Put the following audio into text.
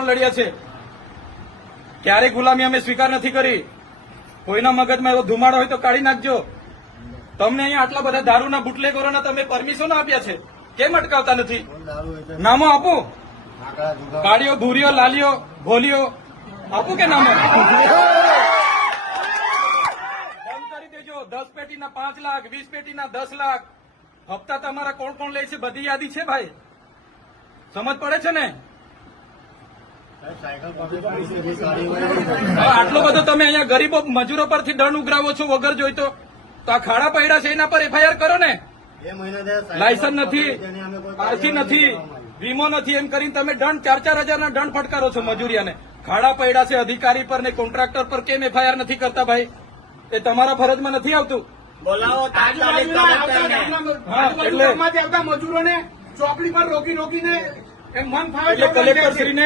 પણ લડ્યા છે. ક્યારેય ગુલામી અમે સ્વીકાર નથી કરી. કોઈના મગજમાં એવો ધુમાડો હોય તો કાઢી નાખજો. તમને અહીંયા આટલા બધા દારૂના બુટલેગરોના તમે પરમિશનો આપ્યા છે, કેમ અટકાવતા નથી? નામો આપો. કાળીઓ, ભૂરીઓ, લાલીઓ, ભોલીઓ આપું કે નામો? બંધ કરી દેજો. 10 પેટીના 5 લાખ, 20 પેટીના 10 લાખ. હપ્તા તમારા કોણ કોણ લે છે બધી યાદી છે ભાઈ, સમજ પડે છે ને? આટલો બધો તમે અહીંયા ગરીબો મજૂરો પરથી દંડ ઉઘરાવો છો વગર જોઈતો, તો આ ખાડા પડ્યા છે એના પર એફઆઈઆર કરો ને. લાયસન્સ નથી, આરસી નથી, વીમો નથી, એમ કરીને તમે દંડ 4-4 હજારના દંડ ફટકારો છો મજૂરિયાને. ખાડા પડ્યા છે અધિકારી પર ને કોન્ટ્રાક્ટર પર કેમ એફઆઈઆર નથી કરતા ભાઈ? એ તમારા ફરજમાં નથી આવતું. બોલાવો મજૂરોને ચોકડી પર રોકીને એમ મન ફાવે એટલે કલેક્ટરશ્રીને